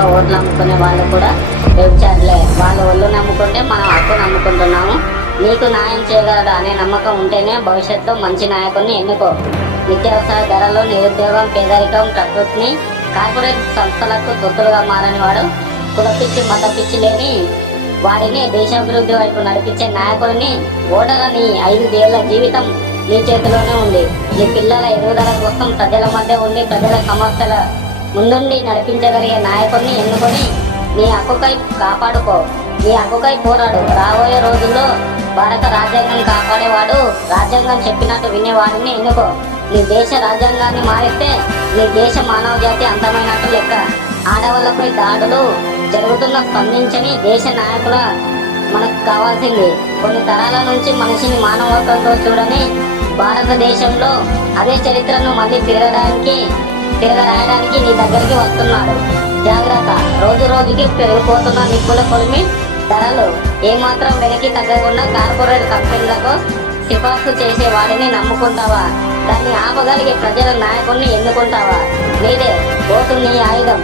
దొంగగా ఓట్లు నమ్ముకునే వాళ్ళు కూడా వ్యభిచారులే. వాళ్ళు ఒళ్ళు నమ్ముకుంటే మనం హక్కు నమ్ముకుంటున్నాము. నీకు న్యాయం చేయగలడు అనే నమ్మకం ఉంటేనే భవిష్యత్తులో మంచి నాయకుడిని ఎన్నుకో. నిత్యావసర ధరలు, నిరుద్యోగం, పేదరికం, ప్రకృతిని కార్పొరేట్ సంస్థలకు తొత్తులుగా మారని వాడు, కులపిచ్చి మత పిచ్చి లేని వాడిని దేశాభివృద్ధి వైపు నడిపించే నాయకుడిని ఓటర్ల నీ 5 ఏళ్ల జీవితం నీ చేతిలోనే ఉంది. నీ పిల్లల ఎదుగుదల కోసం ప్రజల మధ్య ఉండి ప్రజల సమస్యల ముందుండి నడిపించగలిగే నాయకుడిని ఎన్నుకొని నీ హక్కుకై కాపాడుకో. నీ హక్కుకై పోరాడు. రాబోయే రోజుల్లో భారత రాజ్యాంగం కాపాడేవాడు, రాజ్యాంగం చెప్పినట్టు వినేవాడిని ఎన్నుకో. నీ దేశ రాజ్యాంగాన్ని మారిస్తే నీ దేశ మానవ జాతి అంతమైనట్టు లెక్క. ఆడవాళ్లపై దాడులు జరుగుతున్న స్పందించని దేశ నాయకుల మనకు కావాల్సింది. కొన్ని తరాల నుంచి మనిషిని మానవత్వంతో చూడని భారతదేశంలో అదే చరిత్రను మళ్ళీ తిరగరాయడానికి నీ దగ్గరికి వస్తున్నాడు. జాగ్రత్త. రోజు రోజుకి పెరిగిపోతున్న నిప్పుల కొలిమి ధరలు ఏమాత్రం వెనక్కి తగ్గకుండా కార్పొరేట్ కంపెనీలకు సిఫార్సు చేసే వాడిని నమ్ముకుంటావా? దాన్ని ఆపగలిగే ప్రజల నాయకుడిని ఎన్నుకుంటావా? నీదే ఓటు నీ ఆయుధం.